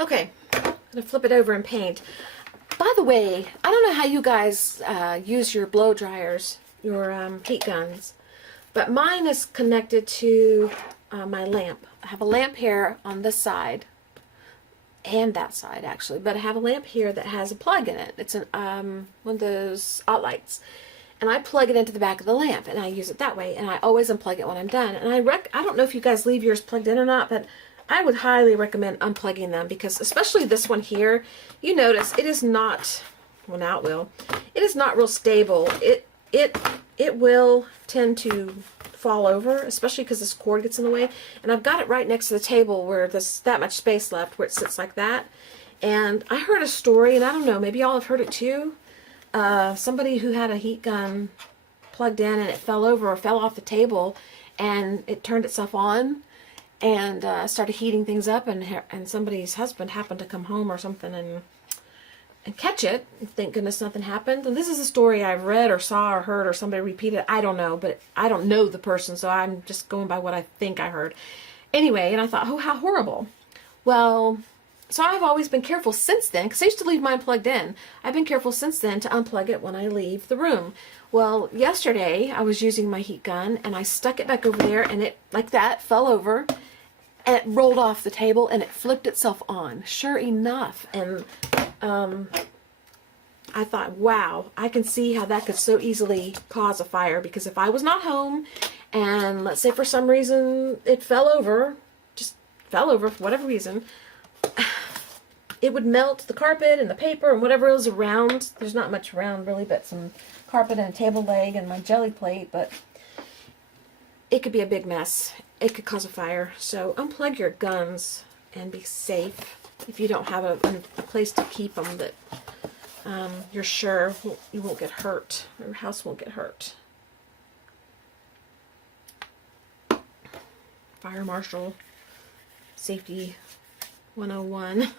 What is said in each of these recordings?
Okay, I'm gonna flip it over and paint. By the way, I don't know how you guys use your blow dryers, your heat guns, but mine is connected to my lamp. I have a lamp here on this side, and that side actually, but I have a lamp here that has a plug in it. It's an one of those lights, and I plug it into the back of the lamp, and I use it that way, and I always unplug it when I'm done. And I don't know if you guys leave yours plugged in or not, but I would highly recommend unplugging them, because especially this one here, you notice it is not, well now it will, it is not real stable. It will tend to fall over, especially because this cord gets in the way. And I've got it right next to the table where there's that much space left, where it sits like that. And I heard a story, and I don't know, maybe y'all have heard it too. Somebody who had a heat gun plugged in and it fell over or fell off the table, and it turned itself on and started heating things up, and somebody's husband happened to come home or something and catch it. Thank goodness nothing happened. And this is a story I've read or saw or heard, or somebody repeated. I don't know, but I don't know the person, so I'm just going by what I think I heard. Anyway, and I thought, oh, how horrible. Well, so I've always been careful since then, because I used to leave mine plugged in. I've been careful since then to unplug it when I leave the room. Well, yesterday I was using my heat gun, and I stuck it back over there, and it, like that, fell over, and it rolled off the table, and it flipped itself on. Sure enough. And I thought, wow, I can see how that could so easily cause a fire, because if I was not home, and let's say for some reason it fell over, just fell over for whatever reason, it would melt the carpet and the paper and whatever is around. There's not much around really, but some carpet and a table leg and my jelly plate, but it could be a big mess. It could cause a fire. So unplug your guns and be safe if you don't have a place to keep them that you're sure you won't get hurt, or your house won't get hurt. Fire Marshal Safety 101.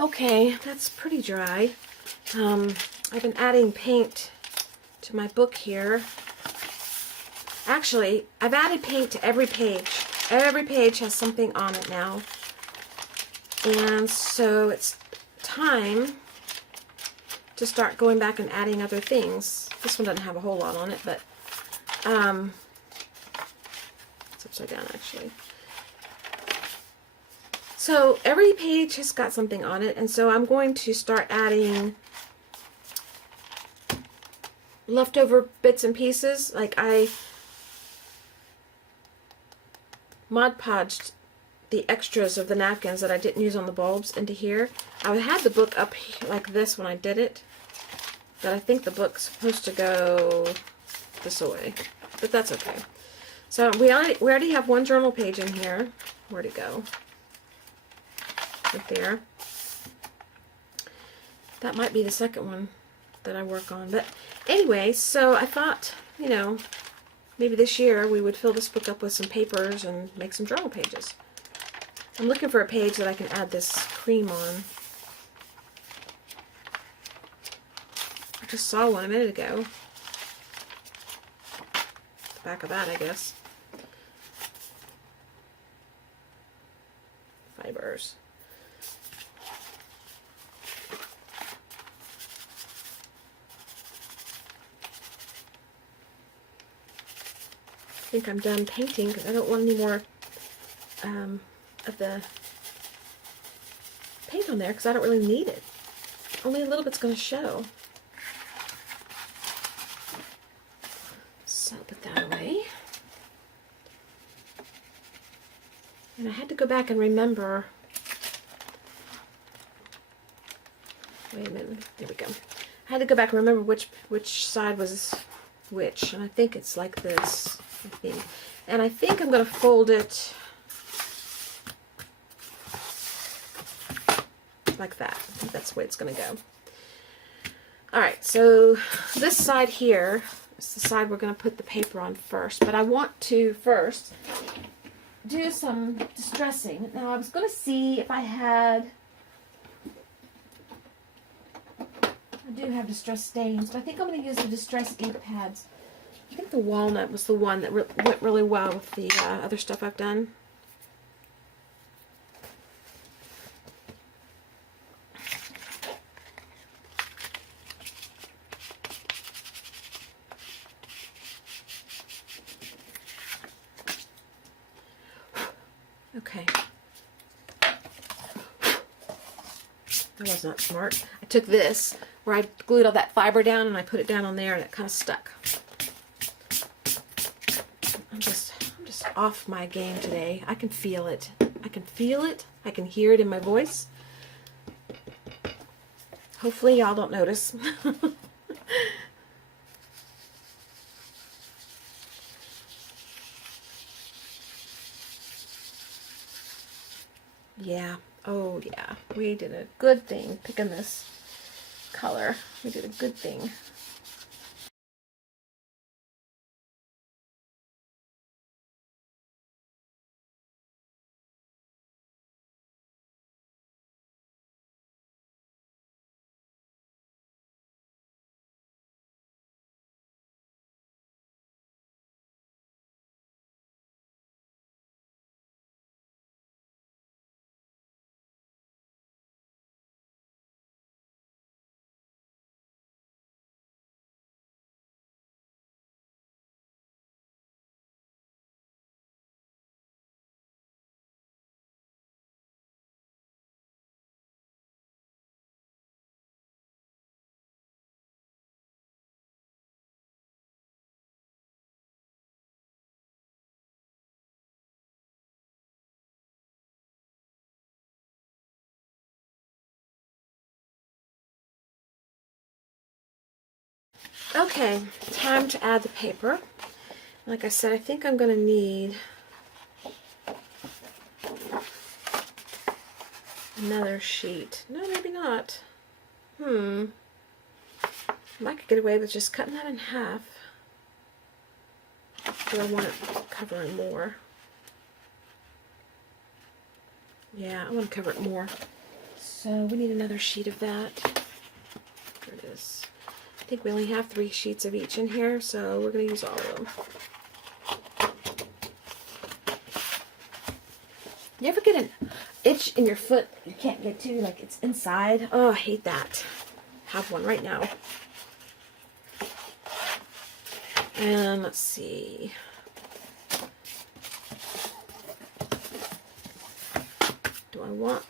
Okay, that's pretty dry. I've been adding paint to my book here. Actually, I've added paint to every page. Every page has something on it now. And so it's time to start going back and adding other things. This one doesn't have a whole lot on it, but it's upside down actually. So every page has got something on it, and so I'm going to start adding leftover bits and pieces. Like I Mod Podged the extras of the napkins that I didn't use on the bulbs into here. I had the book up like this when I did it, but I think the book's supposed to go this way, but that's okay. So we already have one journal page in here. Where'd it go? Right there. That might be the second one that I work on. But anyway, so I thought, you know, maybe this year we would fill this book up with some papers and make some journal pages. I'm looking for a page that I can add this cream on. I just saw one a minute ago. The back of that, I guess. Fibers. think I'm done painting because I don't want any more of the paint on there because I don't really need it. Only a little bit's going to show. So I'll put that away. And I had to go back and remember. Wait a minute. There we go. I had to go back and remember which side was which. And I think it's like this. I think. And I think I'm going to fold it like that. I think that's the way it's going to go. Alright, so this side here is the side we're going to put the paper on first. But I want to first do some distressing. Now I was going to see if I had... I do have distress stains, but I think I'm going to use the distress ink pads. I think the walnut was the one that went really well with the other stuff I've done. Okay. That was not smart. I took this, where I glued all that fiber down, and I put it down on there, and it kind of stuck. I'm just off my game today. I can feel it. I can feel it. I can hear it in my voice. Hopefully y'all don't notice. Yeah. Oh, yeah. We did a good thing picking this color. We did a good thing. Okay, time to add the paper. Like I said, I think I'm going to need another sheet. No, maybe not. I might get away with just cutting that in half. Do I want it covering more? Yeah, I want to cover it more. So we need another sheet of that. There it is. I think we only have 3 sheets of each in here, so we're going to use all of them. You ever get an itch in your foot you can't get to, like it's inside? Oh, I hate that. Have one right now. And let's see. Do I want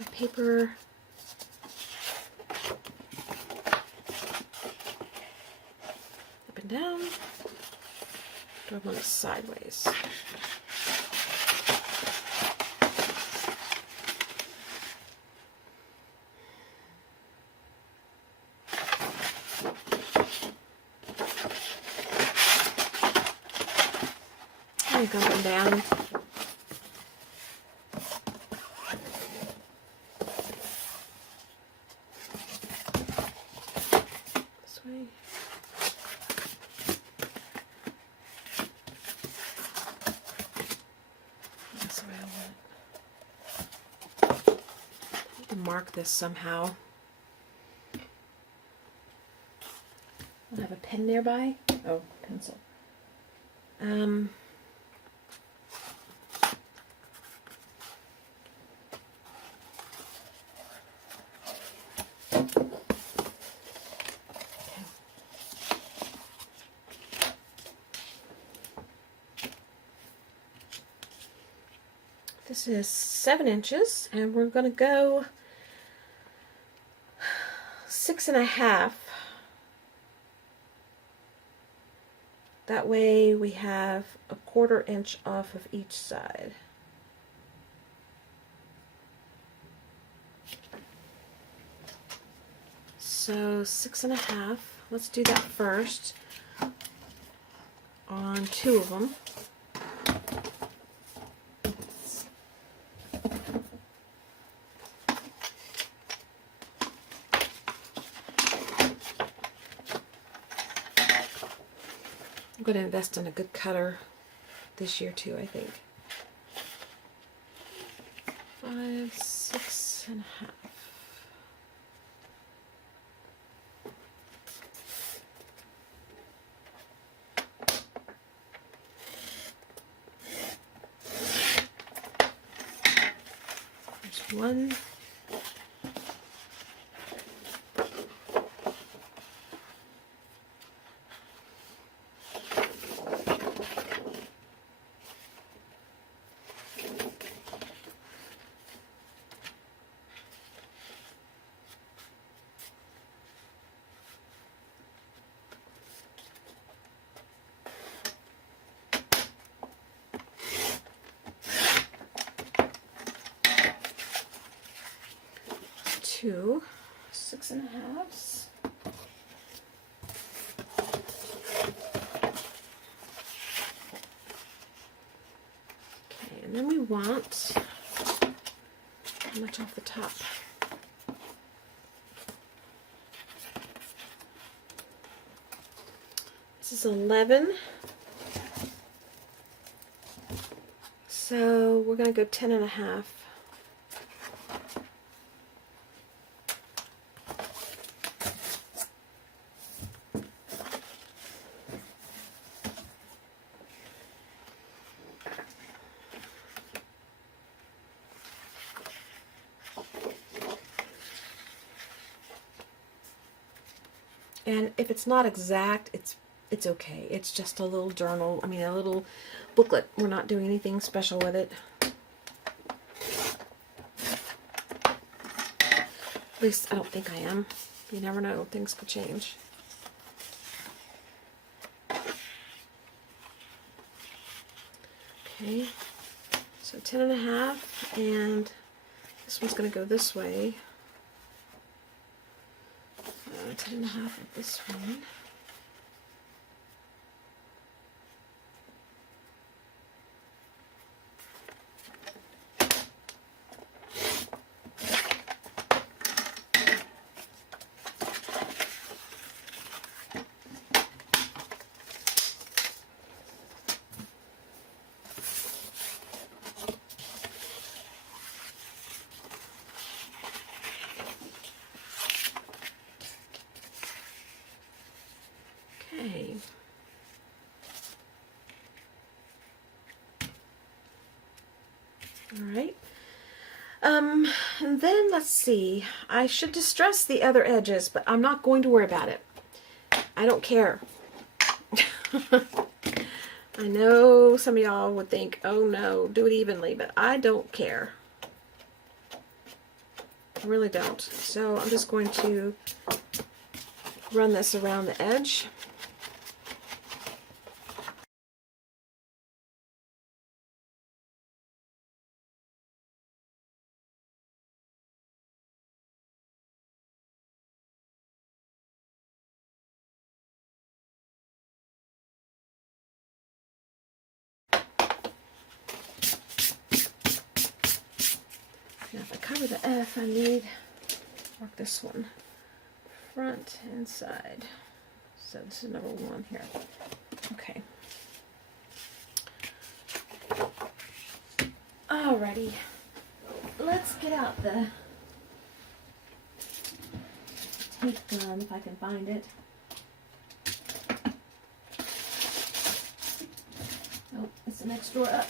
a paper? Up and down? Do I want it sideways? I think up and down. This way. That's the way I want it. I need to mark this somehow. I have a pen nearby. Oh, pencil. This is 7 inches, and we're going to go 6.5. That way we have a 1/4 inch off of each side. So 6.5. Let's do that first on 2 of them. I'm going to invest in a good cutter this year too, I think. 5, 6.5. There's 1. Two 6.5s. Okay, and then we want how much off the top? This is 11. So we're going to go 10.5. And if it's not exact, it's okay. It's just a little journal, I mean a little booklet. We're not doing anything special with it. At least I don't think I am. You never know, things could change. Okay, so 10.5, and this one's going to go this way. 10.5 of this one. Okay. All right. And then let's see. I should distress the other edges, but I'm not going to worry about it. I don't care. I know some of y'all would think, oh no, do it evenly, but I don't care. I really don't. So I'm just going to run this around the edge. Now if I cover the F, I need mark this one front and side. So this is number 1 here. Okay. Alrighty. Let's get out the tape gun if I can find it. Oh, it's the next drawer up.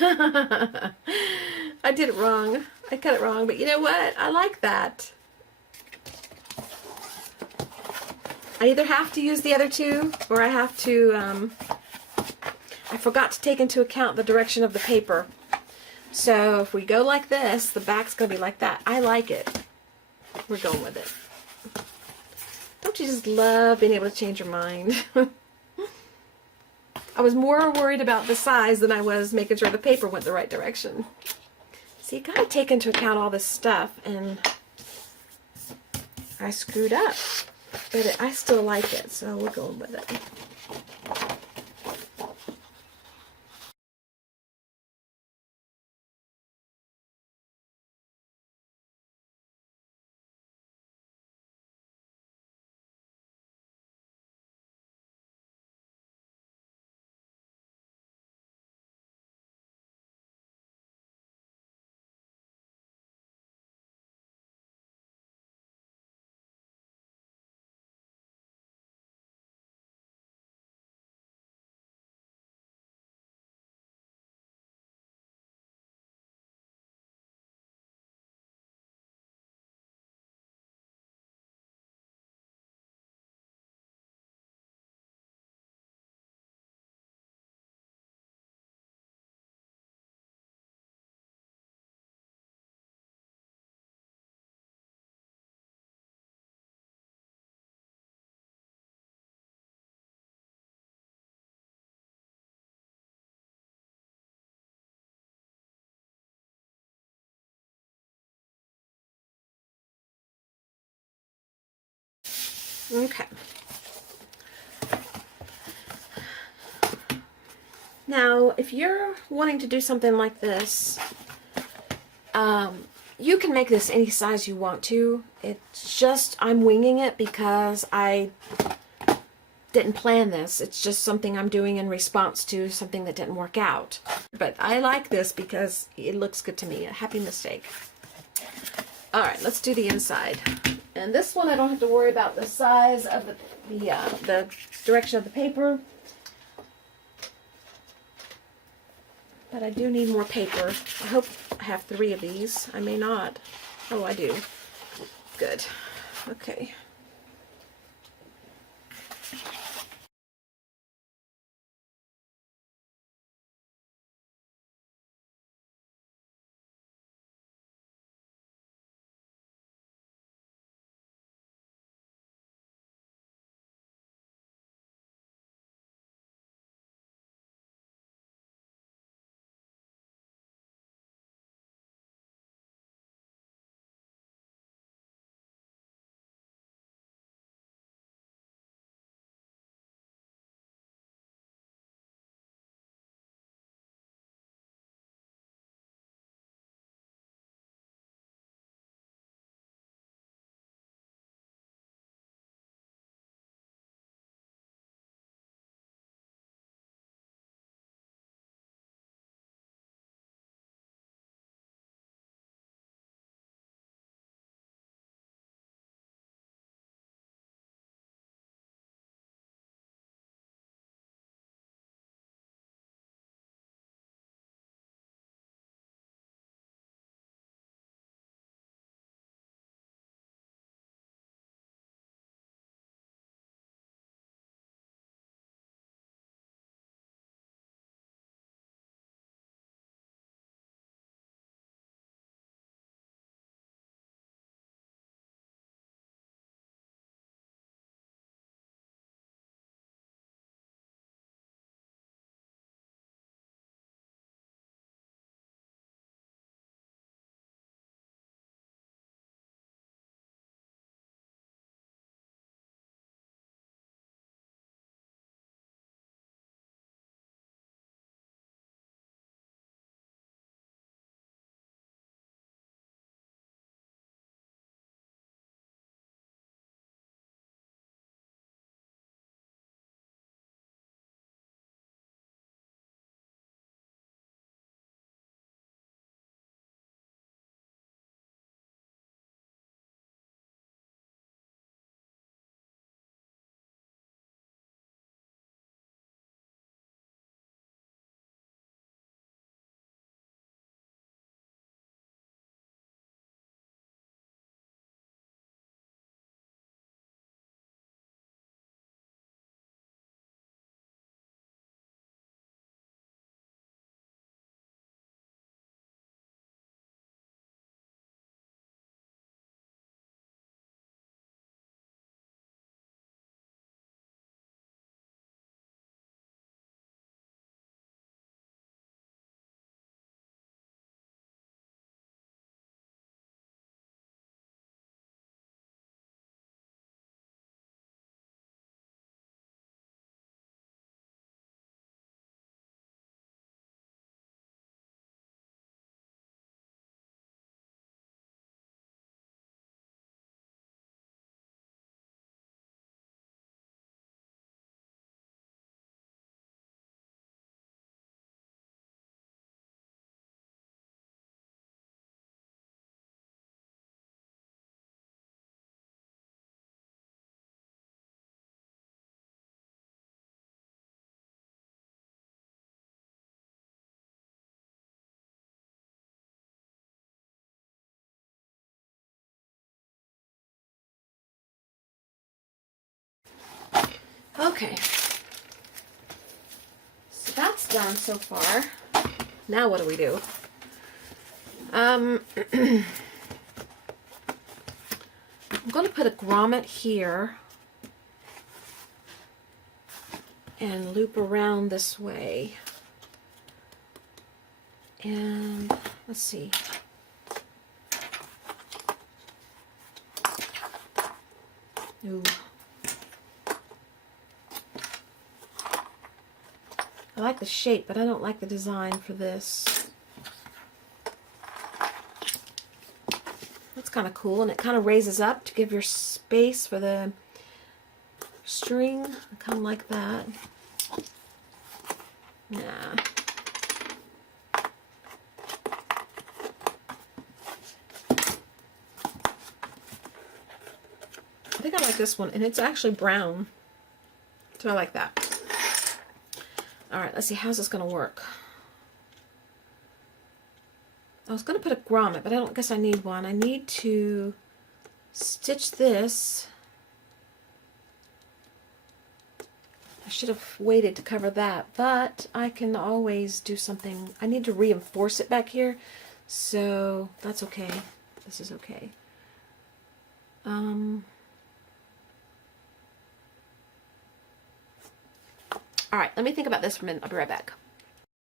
I did it wrong. I cut it wrong, but you know what? I like that. I either have to use the other two, or I have to, I forgot to take into account the direction of the paper. So if we go like this, the back's going to be like that. I like it. We're going with it. Don't you just love being able to change your mind? I was more worried about the size than I was making sure the paper went the right direction. So you got to take into account all this stuff, and I screwed up. But I still like it, so we're going with it. Okay. Now, if you're wanting to do something like this, you can make this any size you want to. It's just, I'm winging it because I didn't plan this. It's just something I'm doing in response to something that didn't work out. But I like this because it looks good to me. A happy mistake. Alright, let's do the inside. And this one I don't have to worry about the size of the direction of the paper. But I do need more paper. I hope I have 3 of these. I may not. Oh, I do. Good. Okay. Okay. So that's done so far. Now what do we do? I'm going to put a grommet here and loop around this way. And let's see. Ooh. I like the shape, but I don't like the design for this. That's kind of cool, and it kind of raises up to give your space for the string. I kind of like that. Nah. I think I like this one, and it's actually brown, so I like that. Alright, let's see, how's this going to work? I was going to put a grommet, but I don't guess I need one. I need to stitch this. I should have waited to cover that, but I can always do something. I need to reinforce it back here, so that's okay. This is okay. Alright, let me think about this for a minute. I'll be right back.